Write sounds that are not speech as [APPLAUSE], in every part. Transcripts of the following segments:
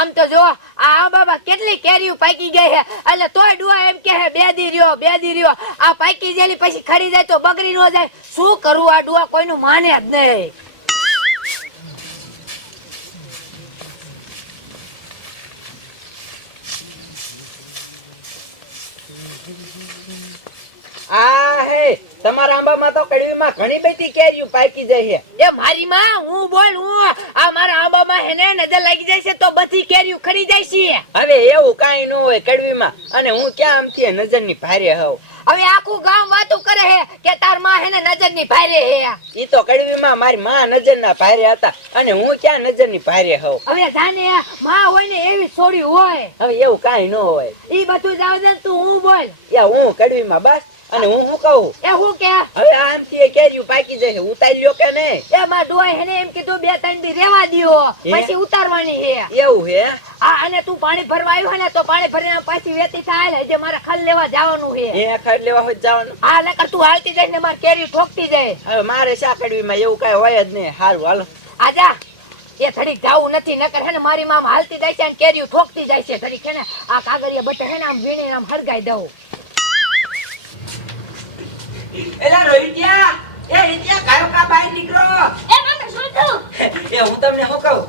આમ તો જો, આ બાબા કેટલી કેરીઓ પાકી ગઈ છે. એટલે તોય ડુઆ એમ કે બે દી રહ્યો બે દી રહ્યો. આ પાકી ગયેલી પછી ખરી જાય તો બગડી ન જાય. શું કરવું આ ડુઆ કોઈનું માને જ નહીં. તમારા આંબામાં તો કડવીમાં ઘણી બધી કેરીઓ પાકી જાય છે. એ મારી માં હું બોલ હું આ મારા આંબામાં હેને નજર લાગી જાય છે તો બધી કેરીઓ ખરી જાય છે. હવે એવું કાઈ ન હોય કડવીમાં અને હું ક્યાં આમથી નજરની ભારે હોઉં? હવે આખું ગામ વાતું કરે હે કે તારમાં હેને નજરની ભારે હે ઈ તો કડવીમાં મારી માં નજરના ભારે હતા અને હું ક્યાં નજરની ભારે હોઉં? હવે જાને માં હોય ને એવી છોડી હોય. હવે એવું કાંઈ ન હોય. ઈ બધું જાવ ને તું હું બોલ. યા હું કડવીમાં બસ અને હું શું કહું? એ હું કે? હવે આમથી કેરીઓ પાકી જાય છે ઉતારી લ્યો કે નહીં? એ માં ડોય હેને એમ કીધું બે ત્રણ દી રેવા દ્યો. પછી ઉતારવાની હે. એવું હે? હા અને તું પાણી ભરવા આવ્યો ને તો પાણી ભરીને પાછી વેતી થાય ને જે મારે ખલ લેવા જવાનું હે. એ ખલ લેવા હોય જવાનું. હા નકર તું હાલતી જાય ને માર કેરી ઠોકતી જાય. હવે મારે શા કડવીમાં એવું કઈ હોય જ નહીં. સારું હાલ. આજા. એ થોડીક જાવું નથી નકર હે ને મારી મામ હાલતી જાય છે અને કેરીઓ ઠોકતી જાય છે. ઘડીક હે ને આ કાગળિયા બટે હે ને આમ વીણીને આમ હળગાઈ દઉં. એલા રોહિત્યા એ રીત્યા કાયો કા બહાર નીકળો? એ મને શું થયું? એ હું તમને શું કહું?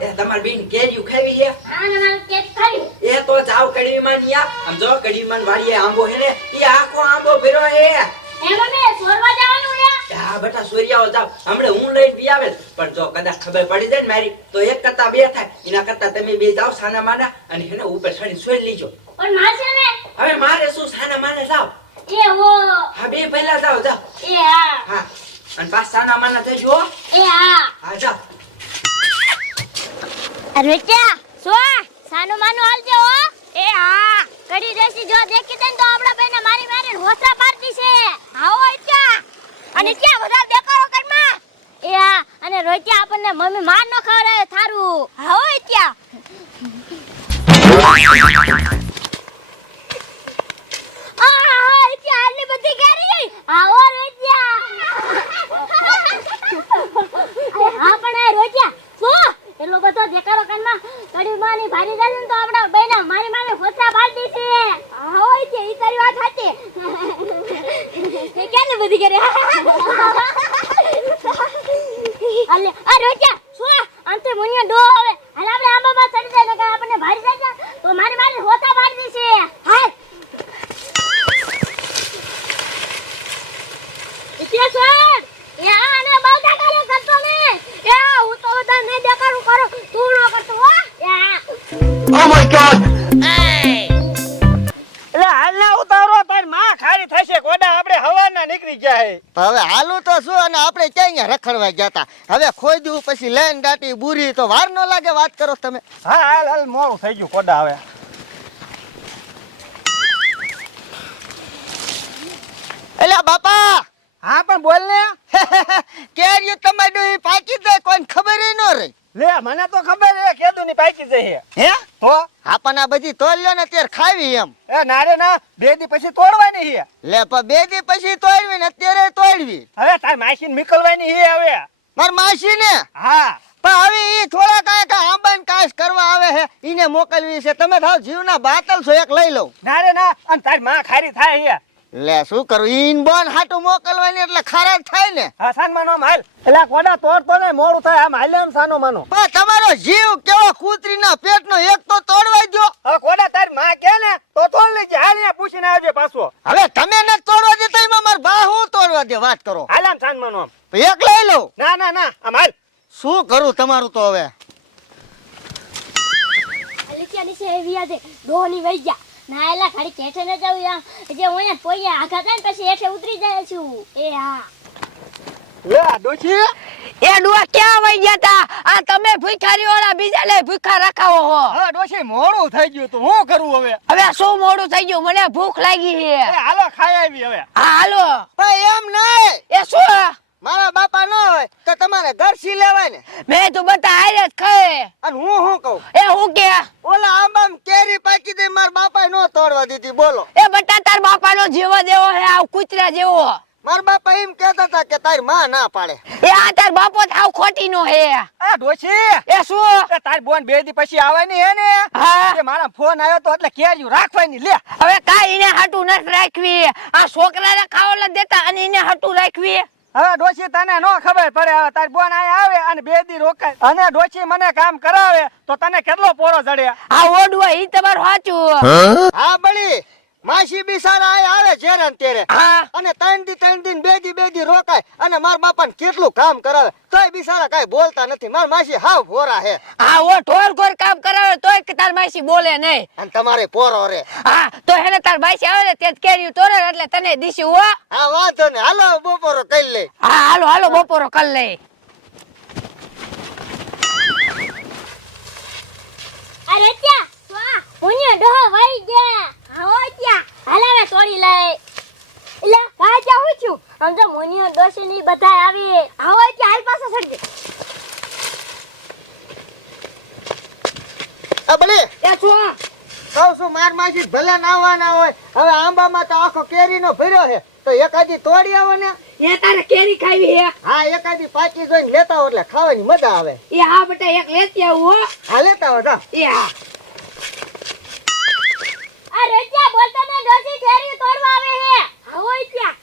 એ તમાર બેન કેરીયું ખાવી છે. આને મારે કેક ખાવી. એ તો જાવ કડીમાં નિયા આમ જો કડીમાં વાડીએ આંબો હે ને એ આખો આંબો ભર્યો હે એ સોરવા જવાનું હા બેટા સૂર્યાઓ જાવ. હમણે હું લઈને બી આવે પણ જો કદાચ ખબર પડી જાય ને મારી તો એક કરતા બે થાય. એના કરતા તમે બે જાવ સાના માના અને એને ઉપર ચડી સોરી લીજો. પણ માસે ને? હવે મારે શું સાના માને જાવ? એ હો? બે પહેલા જાઓ જાઓ. એ હા. હા. અને પાછ સાના માના થઈ જો એ હા. હા જાઓ. અરે ક્યાં સો સાનું માનું હાલજે હો. એ હા. કડી દેસી જો દેખી તને તો આપડા બેને મારી મારી હોસા પાડતી છે. આવો ક્યાં અને ક્યાં બધા દેખાડો કરમાં એ હા. અને રોજ્યા આપણને મમ્મી માર નો ખવડાવે થારું. આવો ક્યાં ક્યાં જતા હવે ખોદ્યું પછી લેન દાટી બુરી તો વાર ન લાગે વાત કરો તમે. હા હાલ હાલ મોડું થઈ ગયું કોડા હવે. એલા બાપા! હા પણ બોલ ને. [LAUGHS] કેરીઓ તમારી પાકી જાય કોઈને ખબર ન રહી. લે મને તો ખબર છે કેદુ ની પાકી જઈ હે? તો આપણને આ બધી તોલ્યો ને ત્યારે ખાવી એમ. એ નારે ના બે દી પછી તોડવાની હે લે પણ બે દી પછી તોડવી ને અત્યારે તોડવી. હવે તાર માસીને નીકળવાની હે હવે. માર માસી ને હા. પણ હવે એ થોડા કાંઈ આંબા ને કાશ કરવા આવે હે ઈને મોકલવી છે. તમે થાવ જીવના બાતલ છો એક લઈ લઉં. નારે ના અને તારમાં ખારી થાય છે. લે શું કરું? ઈન બોન હાટું મોકલવાની એટલે ખરાબ થાય ને. હસાન સાન માનો માલ હાલ. એટલે કોડા તોડતો ને મોડું થાય. આમ હાલે આમ સાનો માનો. પણ તમારો જીવ કેવો કૂતરીના પેટનો એક તો તોડવા દ્યો. હવે કોડા તારમાં કે ને તો તોડ લેજે. હાલ ને પૂછીને આવજે પાછો. હવે તમે ને તોડવા દેતા એમાં માર બા હું તોડવા દે વાત કરો. હાલ આમ સાન માનો આમ. તો એક લઈ લઉં. ના ના ના આમ હાલ. શું કરું તમારું તો હવે? અલિયા નીચે એવી આજે ડોની વઈ ગયા. ના એલા ખાલી કેઠે ન જાવ યા જે હું અહીંયા પોયા આઘા થાય ને પછી હેઠે ઉતરી જાય છું. એ હા. લે આ ડોશી? એ ડુઆ ક્યાં વઈ ગયા તા? આ તમે ભૂખારી વાળા બીજા લે ભૂખા રખાવો હો. હા ડોશી મોડું થઈ ગયું તું. શું કરું હવે? હવે શું મોડું થઈ ગયું? મને ભૂખ લાગી છે. હાલો ખાઈ આવી હવે. હા હાલો. પણ એમ નહીં એ શું મારા બાપા ન હોય તો તમારે ઘરસી લેવાય ને. મેં તો બતા હારે જ ખાય. અને હું શું કહું? એ હું કે ઓલા આંબામ કેરી પાકી દે મારા બાપા નો તોડવા દીધી બોલો. એ બટા તાર બાપાનો જેવો દેવો હે આ કૂતરા જેવો. માર બાપા એમ કહેતા હતા કે તારી માં ના પાડે. એ આ તાર બાપો થાવ ખોટી નો હે. આ ડોશી! એ શું? એ તાર બોન બે દી પછી આવવાની હે ને હા. એ મારા ફોન આવ્યો તો એટલે કેર્યું રાખવાની લે. હવે કાઈ એને હાટું નથી રાખવી. આ છોકરાને ખાવા ન દેતા અને એને હાટું રાખવી. હવે ડોશી તને નો ખબર પડે હવે તારી બોન આય આવે અને બે દી રોકાય. અને ડોશી મને કામ કરાવે તો તને કેટલો પોરો ચડે આ ઓડવો ઈ તમાર સાચું હા? બળી. માસી બિસારા આયા આવે જેરે ને તેરે. અને ત્રણ દી ત્રણ દિન બે દી બે દી રોકાય. અને માર બાપા ને કેટલું કામ કરાવે. તોય બિસારા કઈ બોલતા નથી. માર માસી હાવ ભોરા હે. હા ઓ ઠોર ઘોર કામ કરાવે તોય કે તાર માસી બોલે નહીં. અને તમારે પોરો રે. હા તો એને તાર માસી આવે ને તે જ કેર્યું તોરે એટલે તને દીશું હો? હા વાંધો ને હાલો બપોરો કરી લે હા હાલો હાલો બપોરો કર લે. અરે ત્યાં તો ડોહો વહી ગયા. આવો ત્યાં. હાલે હવે તોડી લે. એટલે ત્યાં હું છું. આમ તો મુનિયો ડોસી ની બધા આવી. આવો ત્યાં હાલ પાછો સડજે અબલે એ શું કહું છું માર માસી ભલે નાવાના હોય હવે આંબામાં તો આખો કેરીનો ભર્યો છે. તો એકાદી તોડી આવો ને. એ તારે કેરી ખાવી હે હા એકાદી પાકી જોઈને લેતા આવો એટલે ખાવાની મજા આવે. એ હા બેટા એક લેતી આવું હો. હા લેતા આવો જા. એ હા. અરે ત્યાં બોલતા ને ડોસી કેરી તોડવા આવે હે આવો ત્યાં.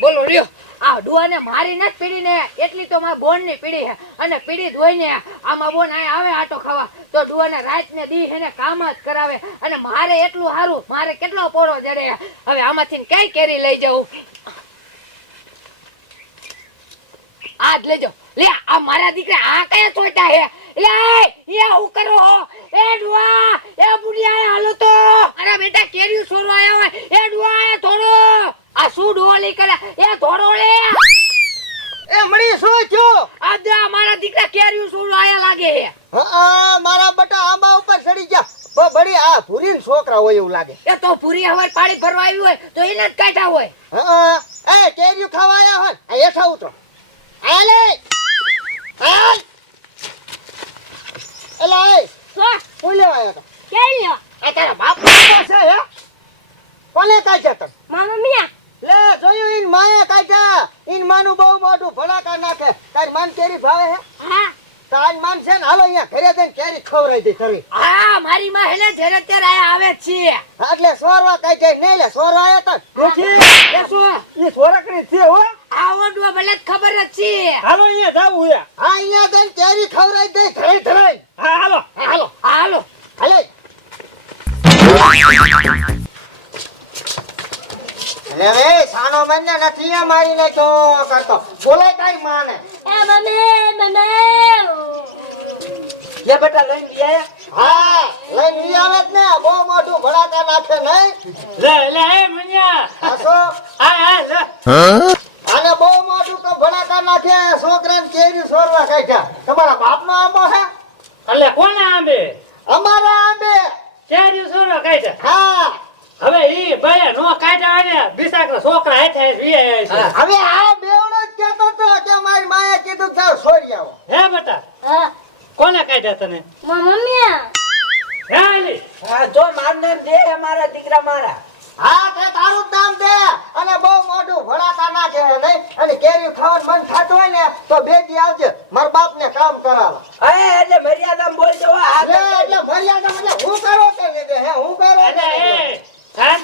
બોલો લ્યો. આ ડુઆને મારી નથી પીડી ને. એટલી તો મારા બોનની પીડી હે. અને પીડી ધોઈ ને આમાં બોન આયા આવે આટો ખાવા. તો ડુઆને રાત ને દી એને કામ જ કરાવે. અને મારે એટલું સારું મારે કેટલો પોરો જડે. હવે આમાંથી કઈ કેરી લઈ જાઉં આ જ લેજો. લે, આ મારા દીકરા આ કયા છોટા હે? લે એ હું કરો એ ડુઆ એ બુડિયા હાલો તો. અરે બેટા કેરી સોરો આયા હોય એ ડુઆ એ થોડો આ શું ડોલી કરે? એ લે એ મણી શું થયો? આજે મારા દીકરા કેરી શું આયા લાગે હે. હા મારા બટા આંબા ઉપર ચડી ગયા. બો બળી આ ભૂરીન છોકરા હોય એવું લાગે. એ તો ભૂરી હવે પાણી ભરવા આવ્યું હોય તો એને જ કાઢ્યા હોય. હા એ કેરીયું ખાવા આયા હોય. આ એઠા ઉતરો. હાલે! હાલ! એલા એ તો હું લેવા આવ્યા આ તારા બાપ છે હે? કોને કાઢ્યા તમે મામા મિયા લે જોયું? ઇન માએ કાઢ્યા ઇન માનું બહુ મોટું ભણાકાર નાખે. તારી માન કેરી ભાવે હે? હા. માન છે ને હાલો અહીંયા ઘરે જઈને કેરી ખવરાઈ દે કરી હા મારી માં હેલે જ્યારે ત્યારે આયા આવે છે. હા, એટલે સોરવા કાઢ્યા નહીં લે સોરવા આયા તો. એ શું એ છોરકણી છે હો. આ ઓડવા ભલે ખબર જ છે. હાલો અહીંયા જાવું હે. હા અહીંયા જઈને કેરી ખવરાઈ દે ઘરે ધરાઈ. હા હાલો. રે સાનો મને નથી આ મારી તો કરતો. બોલે કઈ માને? એ મમ્મી મમ્મી. લે બેટા લઈને લઈ આયા. હા લઈને ઈ આવે ને. બહુ મોટું ભડાકા નાખે નહીં. લે લે એ મુનિયા. હાસો આ હા લે. આને બહુ મોટું તો ભડાકા નાખે. છોકરાને કેરી સોરવા કાઢ્યા. તમારા બાપનો આંબો છે એટલે કોના આંબે? અમારા આંબે. કેરી સોરવા કાઢ્યા? હા. હવે ઈ ભાઈ નો કાયદા આને બિસાકરા છોકરા હેઠે વીએ છે. હવે આ બેવડો જ કહેતો તો કે મારી માએ કીધું કે છોરી આવો. હે બેટા હા. કોને કાઢ્યા તને? મા મમ્મી હે આલી. હા જો મારને દે મારા દીકરા મારા. હા તે તારું નામ દે. અને બહુ મોટું ના નાખે નહીં. અને કેરી ખાવાનું મન થતું હોય ને તો ભેગી આવજે. મારા બાપ ને કામ કરાવો. અરે એટલે મર્યાદા બોલજો આ એટલે મર્યાદા એટલે હું કરો કે નહીં હે હું કરો કે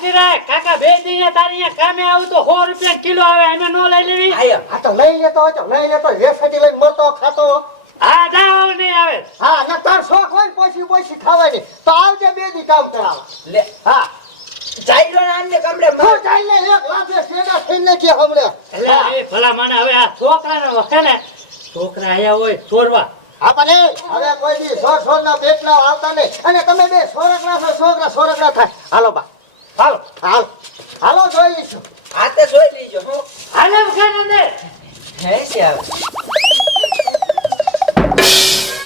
શાંતિ રાખ કાકા બે દી તારી અહીંયા કામે આવું તો સો રૂપિયા કિલો આવે અમે નો લઈ લેવી? આયો. હા તો લઈ લેતો હોય તો લઈ લેતો રેસડી લઈને મરતો ખાતો હા જાવ નહીં આવે. હા ને તાર શોખ હોય ને પોસી પોસી ખાવાની. તો આવજે બે દી કામ કરાવવા. લે હા. જાયલો ને આમને કમરે માર. તું એક લાફે સેડા થઈને કે હમણે? એટલે એ ભલા મને હવે આ છોકરાને વખે ને છોકરા આયા હોય ચોરવા આપણે હવે કોઈ દી સોર સોર ના પેટલા આવતા નહીં. અને તમે બે સોરકડા છો છોકરા સોરકડા થાય. હાલો બા. હાલો હાલો. હાલો જોઈ લીજો. હાથે જોઈ લીજો. હાલે ખાને હે હવે